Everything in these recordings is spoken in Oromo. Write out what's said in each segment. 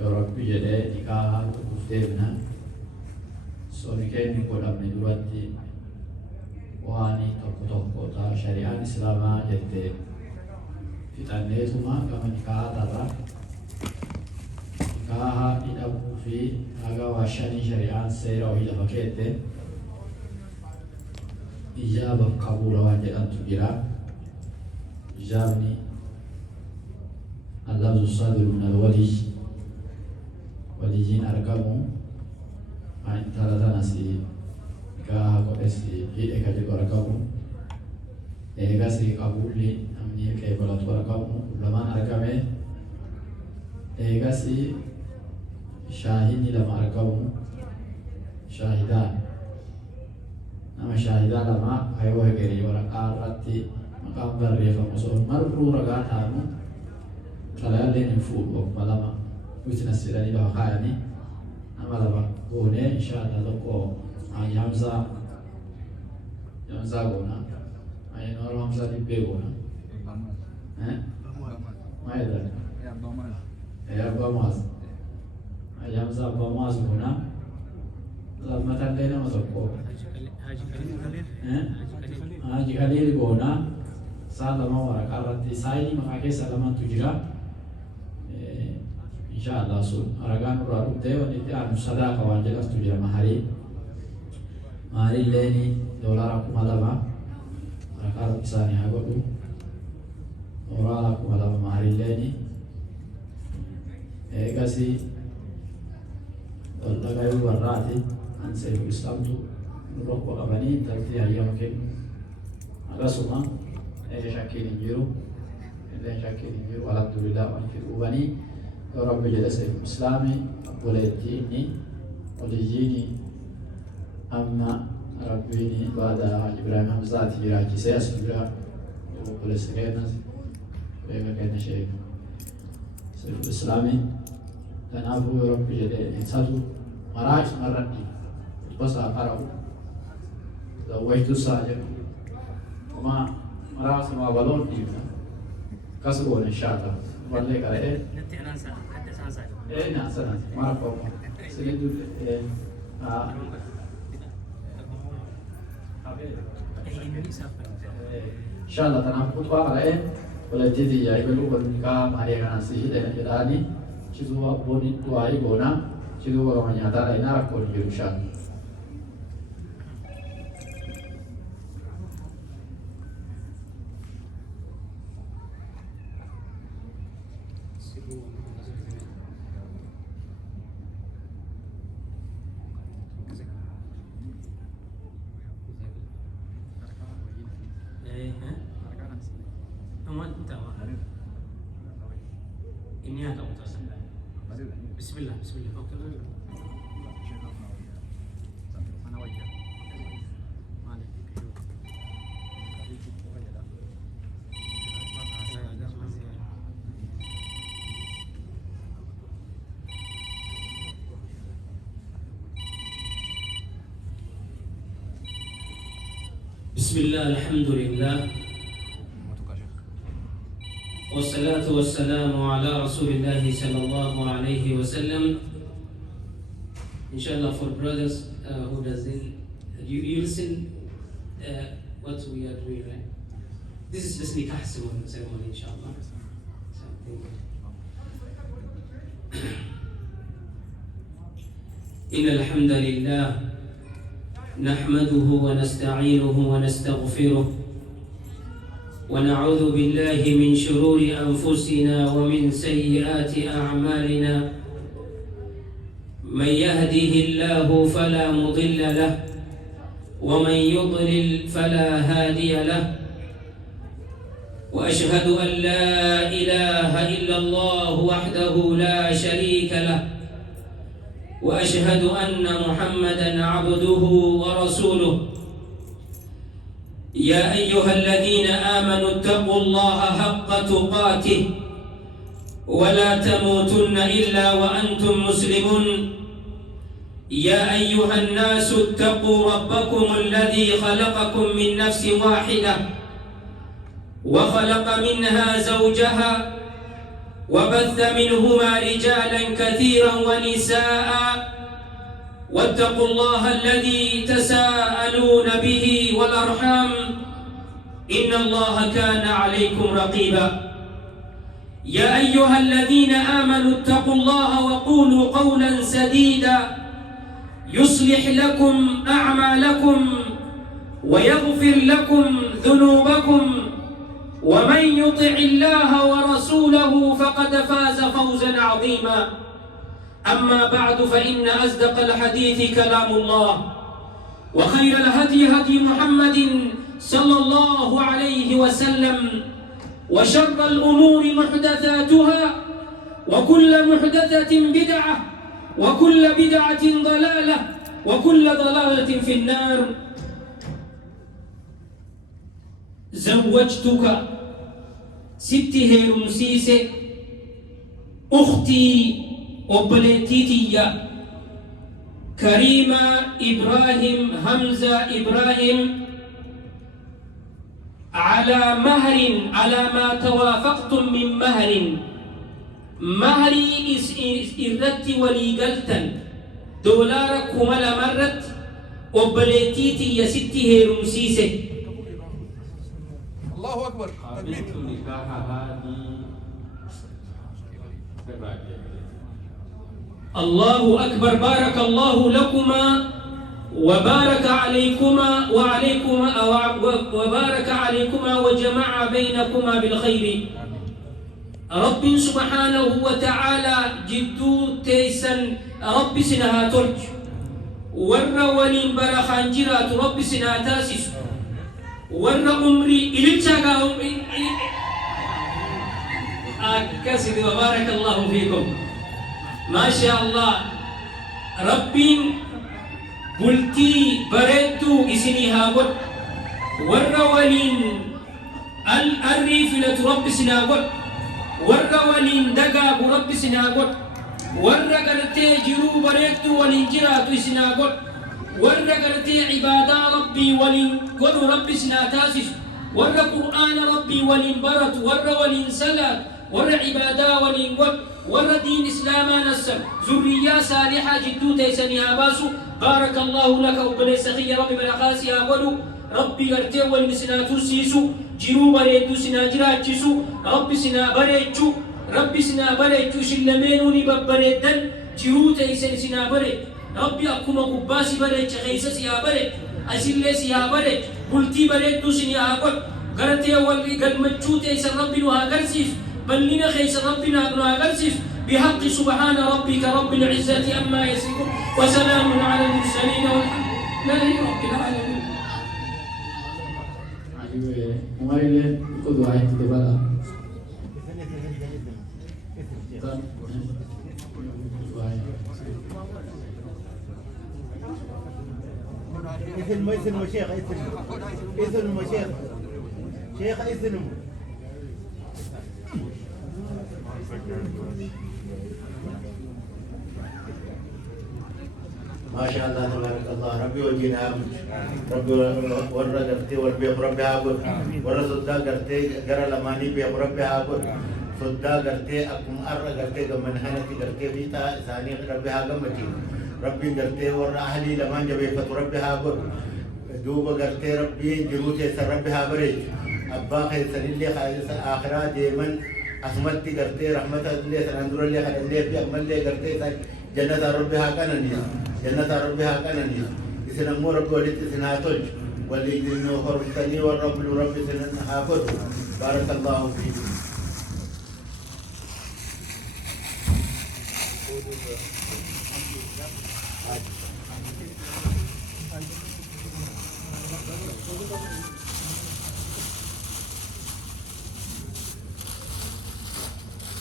يا رب جده نكاح وفتنا سونيكين نقول من دلوقتي واني توكو تا شريعة الإسلام جدة في تنيتما كما نكاح ترى نكاح إدابو في أجا واشاني شريعة سيرة وهي بكيتة إجابة قبول واجد أن تجرا إجابني اللفظ الصادر من الولي وليين أرقامه عن ثلاثة نسي كا قدسي هي إكادي أرقامه إيجاسي قبول لي أمني كيبلات أرقامه لما أرقامه إيجاسي شاهدني لما أرقامه شاهدان nama syahidah lama ayo hegeri orang arati maka berrefa musuh marru ragatamu kalian ini full malama witna sirani bah kayani amalama gone insyaallah loko ayamza gona ayo orang hamza di begona maeda ya bamas ayamza bamas gona lama tandena masuk Haji Khalil gona salama warakarati saini makake salaman tujira insyaallah sun aragan uraruk dewa niti anu sadaqa wanjelas tujira mahari leni dolar aku malama arakar pisani hagodu ora aku malama mahari leni kasi dolar kayu warati ansel Islam tu roh wakabani tapi ayam mungkin agak semua syakir injiru alhamdulillah wanfir ubani orang berjelas Islami boleh ini oleh jini amma Rabbini pada Ibrahim Hamzah tira kisah sebenarnya boleh sekian boleh kena syekh Islami dan Abu orang berjelas satu marah marah pas akarau zawaitu saja ma mara semua balon di kasbo insyaallah wallahi kare nanti anasa nasa mara ko segitu insyaallah tanam kutwa kare boleh jadi ya ibu bernikah hari yang nasi dan jadi cizuwa boni tuai bona cizuwa menyata lain arah ko di insyaallah ini ada utasan. Bismillah. Bismillah, alhamdulillah. والصلاة والسلام على رسول الله صلى الله عليه وسلم. Inshallah, for brothers who doesn't, you listen what we are doing, right? This is just nikah ceremony, inshallah. إن الحمد لله نحمده ونستعينه ونستغفره ونعوذ بالله من شرور أنفسنا ومن سيئات أعمالنا من يهده الله فلا مضل له ومن يضلل فلا هادي له وأشهد أن لا إله إلا الله وحده لا شريك له وأشهد أن محمدًا عبده ورسوله يا أيها الذين آمنوا اتقوا الله حق تقاته ولا تموتن إلا وأنتم مسلمون يا أيها الناس اتقوا ربكم الذي خلقكم من نفس واحدة وخلق منها زوجها وبث منهما رجالا كثيرا ونساء واتقوا الله الذي تساءلون به والأرحام إن الله كان عليكم رقيبا يا أيها الذين آمنوا اتقوا الله وقولوا قولا سديدا يصلح لكم أعمالكم ويغفر لكم ذنوبكم ومن يطع الله ورسوله فقد فاز فوزا عظيما أما بعد فإن أصدق الحديث كلام الله وخير الهدي هدي محمد صلى الله عليه وسلم وشر الأمور محدثاتها وكل محدثة بدعة وكل بدعة ضلالة وكل ضلالة في النار زوجتك ست هيرمسيس أختي وبلتيتي كريمة إبراهيم همزة إبراهيم على مهر على ما توافقتم من مهري إردت ولي قلتن دولارك وملا مرت وبلتيتي يا ست هيرمسيس الله أكبر. قابلت نكاحها الله أكبر. بارك الله لكما وبارك عليكما وبارك عليكما وجمع بينكما بالخير. رب سبحانه وتعالى جدو تيسن رب سنها ترج ور ولين برخان جرات رب سنها تاسس ور أمري إلتشاقا أكسد وبارك الله فيكم ما شاء الله. ربين قلتي بريتو إسنيها قد والرولين الريفلة رب سنا قد والرولين دقاق رب سنا قد والرقرتي جرو بريتو والانجرات سنا قد والرقرتي عبادة ربي ولين قد رب سنا تاسس والقرآن ربي ولين برت والرولين سلات والعبادة ولين قد والدين إسلاما نسب ذرية صالحة جدو تيسنها باسو. بارك الله لك وبني سخي ربي بالأخاسي أولو ربي غرتي والمسناتو سيسو جيرو بريدو سنا جراجسو ربي سنا بريجو ربي سنا بريجو شلمينوني ببريدن جيرو تيسن سنا بريج ربي أكما قباسي بريج خيسة سيا بريج أسلي سيا بريج بلتي بريدو سنيا أقول غرتي والي قد مجو تيسن ربي نوها غرسيس بل لنا خيس ربنا نوها غرسيس بحق سبحان ربك رب العزة أما يصفون وسلام على المرسلين والحمد لله رب العالمين. Kemarin ikut doa yang kita baca. إذن شيخ إذن شيخ شيخ إذن ما شاء الله تبارك الله. ربي وجينا ربي ورا قرتي وربي ربي عبد ورا صدا قرتي قرا لماني بي ربي عبد صدا قرتي أكم أرى قرتي كمن هنتي قرتي بيتا ثاني ربي عبد متي ربي قرتي ورا أهلي لمان جبي فت ربي عبد دوب قرتي ربي جروتي سر ربي عبد أبا خير سنيلي خالص آخرات ديمن أسمتي قرتي رحمة الله سنندر الله خير الله في أمل الله قرتي جنة ربي هاكنني جنة ربي هاكنني إذن أمور ربي ولدت سناتج واللي إنه خرجتني والرب لربي سنن حافظ. بارك الله فيك.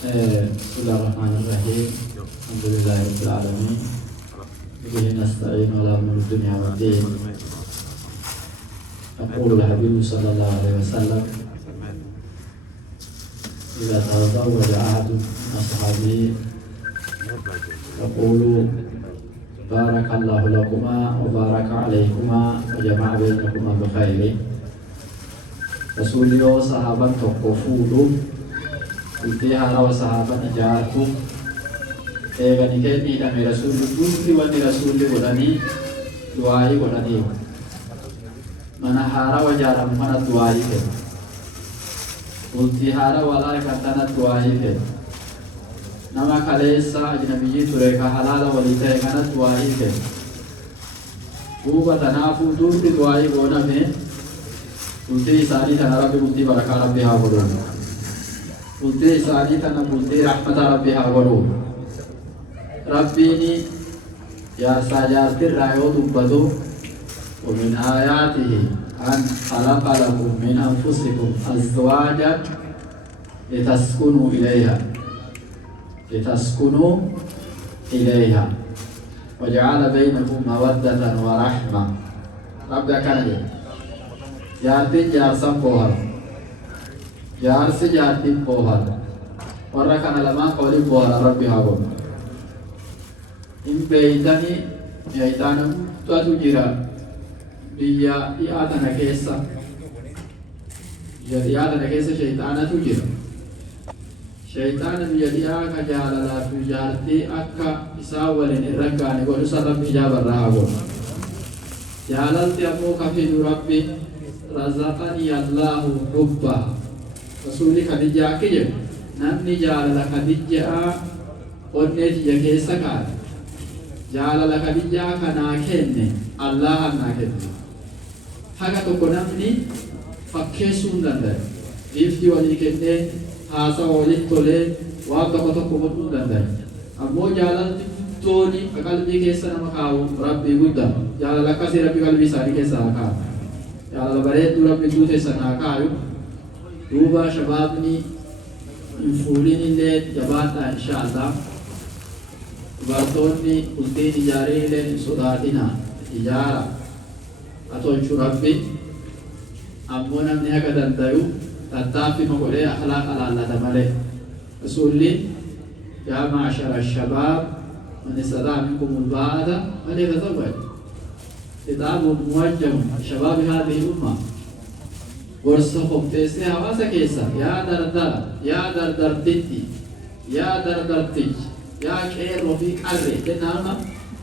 بسم الله الرحمن الرحيم. الحمد لله رب العالمين. به نستعين على أمور الدنيا والدين. يقول الحبيب صلى الله عليه وسلم: إذا تزوج أحد من أصحابه يقول: بارك الله لكما وبارك عليكما وجمع بينكما بخير. رسول الله صحابة تقفوا bultii haarawaa sahaabaan ijaartu eeganii kenniidhame rasuulli hundi wanni rasuulli godhanii du'aayii godhanii mana haarawaa ijaaramu kana du'aayii kennu bultii haarawaa laaykan tana du'aayii kennu nama kaleessa ajnabiyyii ture ka halaala walii ta'e kana du'aayii kennu duuba tanaafuu duubi du'aayii gooname bultii isaanii tana rabbi bultii barakaa rabbi haa godhu bultii isaanii tana bultii rahmata rabbi haa godhu rabbiini jaarsaa jaartirraa yoo dubbatu ومن آياته أن خلق لكم من أنفسكم أزواجا لتسكنوا إليها وجعل بينكم مودة ورحمة رب كان جارتين جارسان بوهر جارسي جارتين بوهر وركنا لما قولي بوهر ربي هابون إن بيتني يأتانا تجرى biyya dhiyaatana keessa shayxaanatu jira shayxaana biyya dhiyaa ka jaalalaa fi jaartii akka isaa waliin irra gaane godhu san rabbi ijaabarraa haa godhu jaalalti ammoo ka fidu rabbi razaqanii allaahu hubba rasuuli kadijaa akki jedhu namni jaalala kadijaa onnee tiyya keessa kaa'e jaalala kadijaa kanaa kenne allahan naa kenne haga tokko namni fakkeessuu hin danda'e dhiiftii walii kennee haasawa waliin tolee waan tokko godhuu hin danda'e ammoo jaalalti guddooni ka qalbii keessa nama kaa'u rabbii guddaa jaalala akkasii rabbi qalbii isaanii keessa haa kaa'u jaalala bareedduu rabbi guuteessan haa kaa'u duuba shabaabni hin fuulin illee jabaadhaa inshaallah dubartoonni bultiin ijaarii illee hin sodaatinaa ijaara atolchu rabbi ammoo namni haga dandayu tattaaffima godhee akhlaaqa laallata malee rasuulli yaa ma'ashara shabaab man istataa minkum ulbaa'ata falyatazawwaj kitaabun muwajjahu shabaabi haadhihi umma gorsa qopheessee hawaasa keessa yaa dardara yaa dardartitti yaa dardartichi yaa qeerroo fi qarree jennaama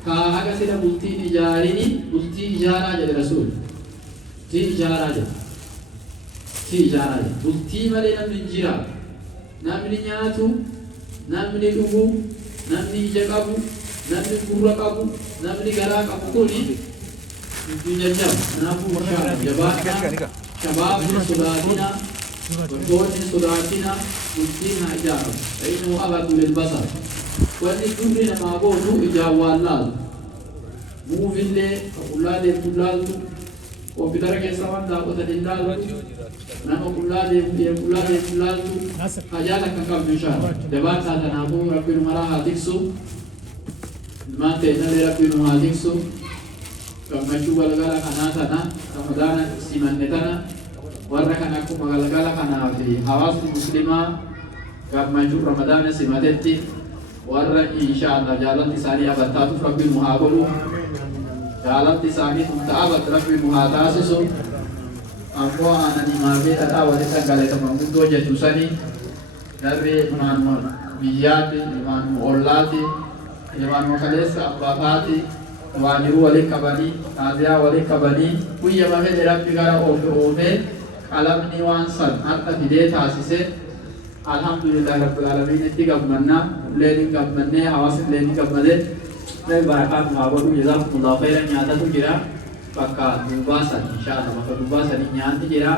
kaa haga sila bultiin ijaarini bultii ijaaraa jedhe rasuul bultii ijaaraa jedhe bultii malee namni hin jiraatu namni nyaatu namni dhugu namni ija qabu namni gurra qabu namni garaa qabu kuni bultii jajjaba kanaafuu jabaadhaa shabaabni sodaatina wantoonni sodaatina bultiin haa ijaaramu ta'inuu abadu lilbasar wanni durri namaa gootu ijaan waan laalu muufillee qullaa deemtu laaltu kompiitara keessa waan daawwatan laaltu nama qullaa deemtu laaltu hajaala akka qabdu inshaalla dabaataa tanaafuu rabbi nu maraa haa tiksu ilmaan ta'inallee rabbi nu haa tiksu gammachuu galgala kanaa tana ramadaana simanne tana warra kan akkuma galgala kanaa fi hawaasni muslimaa gammachuu ramadaana simatetti warra inshaallah jaalalti isaanii abattaatuuf rabbi nu haa godhu jaalalti isaanii ta'abat rabbi nu haa taasisu ammoo aananii maafii dhadhaa walitti dhangalataman guddoo jettu sanii darbii ilmaanuma biyyaati ilmaanuma ollaati ilmaanuma kaleessa abbaafaati waajiruu waliin qabanii taaziyaa waliin qabanii guyya mafedhe rabbi gara oofee qalamni waan san har'a fidee taasise alhamdulillah rabbil alamin itti gammanna leeni gammannee hawaasni leeni gammadee lee barakaan haa godhu jazakumullahu khairan nyaatatu jira bakka duubaasan inshaallah bakka duubaasan nyaanni jira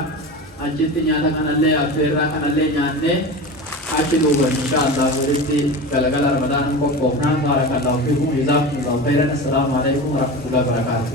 achitti nyaata kanallee affeerraa kanallee nyaannee achi duuban inshaallah walitti galgala ramadaan qophoofnaan barakallahu fiikum jazakumullahu khairan assalaamu alaikum warahmatullahi wabarakatuh